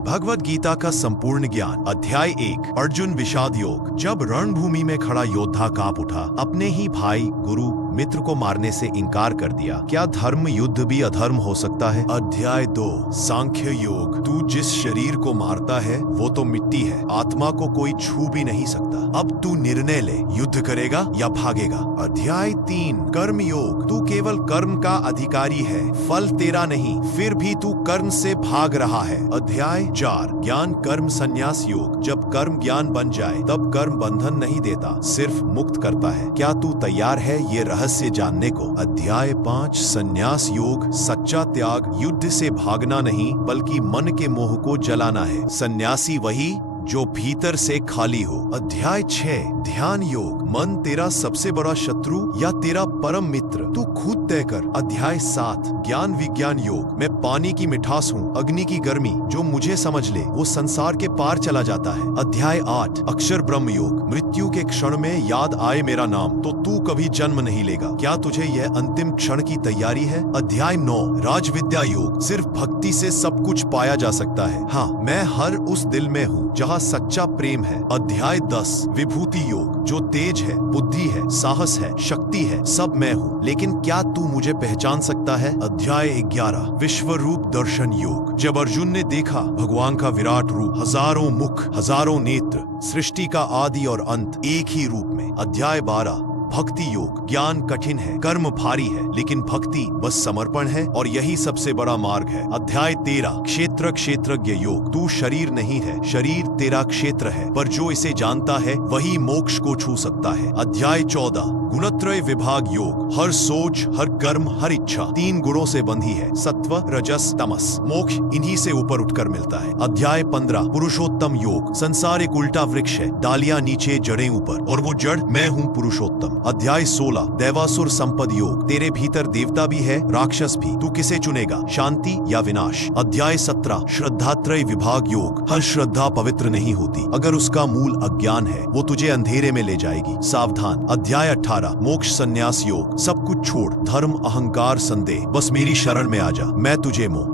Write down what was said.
भगवत गीता का संपूर्ण ज्ञान। अध्याय 1 अर्जुन विषाद योग। जब रणभूमि में खड़ा योद्धा कांप उठा, अपने ही भाई गुरु मित्र को मारने से इनकार कर दिया। क्या धर्म युद्ध भी अधर्म हो सकता है? अध्याय 2 सांख्य योग। तू जिस शरीर को मारता है वो तो मिट्टी है, आत्मा को कोई छू भी नहीं सकता। अब तू निर्णय ले, युद्ध करेगा या भागेगा। अध्याय 3 कर्म योग। तू केवल कर्म का अधिकारी है, फल तेरा नहीं, फिर भी तू कर्म से भाग रहा है। अध्याय 4 ज्ञान कर्म संन्यास योग। जब कर्म ज्ञान बन जाए तब कर्म बंधन नहीं देता, सिर्फ मुक्त करता है। क्या तू तैयार है ये रहस्य जानने को? अध्याय 5 संन्यास योग। सच्चा त्याग युद्ध से भागना नहीं बल्कि मन के मोह को जलाना है। सन्यासी वही जो भीतर से खाली हो। अध्याय 6 ध्यान योग। मन तेरा सबसे बड़ा शत्रु या तेरा परम मित्र, तू खुद तय कर। अध्याय 7 ज्ञान विज्ञान योग। मैं पानी की मिठास हूँ, अग्नि की गर्मी, जो मुझे समझ ले वो संसार के पार चला जाता है। अध्याय 8 अक्षर ब्रह्म योग। मृत्यु के क्षण में याद आए मेरा नाम तो तू कभी जन्म नहीं लेगा। क्या तुझे यह अंतिम क्षण की तैयारी है? अध्याय 9 राज विद्या योग। सिर्फ भक्ति से सब कुछ पाया जा सकता है। हाँ, मैं हर उस दिल में हूँ जहाँ सच्चा प्रेम है। अध्याय 10 विभूति योग। जो तेज है, बुद्धि है, साहस है, शक्ति है, सब मैं हूँ, लेकिन क्या तू मुझे पहचान सकता है? अध्याय 11 विश्व रूप दर्शन योग। जब अर्जुन ने देखा भगवान का विराट रूप, हजारों मुख, हजारों नेत्र, सृष्टि का आदि और अंत एक ही रूप में। अध्याय 12 भक्ति योग। ज्ञान कठिन है, कर्म भारी है, लेकिन भक्ति बस समर्पण है और यही सबसे बड़ा मार्ग है। अध्याय 13 क्षेत्र क्षेत्रज्ञ योग। तू शरीर नहीं है, शरीर तेरा क्षेत्र है, पर जो इसे जानता है वही मोक्ष को छू सकता है। अध्याय 14 गुणत्रय विभाग योग। हर सोच, हर कर्म, हर इच्छा 3 गुणों से बंधी है, सत्व, रजस, तमस। मोक्ष इन्हीं से ऊपर उठकर मिलता है। अध्याय 15 पुरुषोत्तम योग। संसार एक उल्टा वृक्ष है, डालियां नीचे, जड़ें ऊपर, और वो जड़ मैं हूँ पुरुषोत्तम। अध्याय 16 दैवासुर संपद योग। तेरे भीतर देवता भी है, राक्षस भी, तू किसे चुनेगा, शांति या विनाश? अध्याय 17 श्रद्धात्रय विभाग योग। हर श्रद्धा पवित्र नहीं होती, अगर उसका मूल अज्ञान है वो तुझे अंधेरे में ले जाएगी, सावधान। अध्याय 18 मोक्ष संन्यास योग। सब कुछ छोड़, धर्म, अहंकार, संदेह, बस मेरी शरण में आ जा, मैं तुझे मोह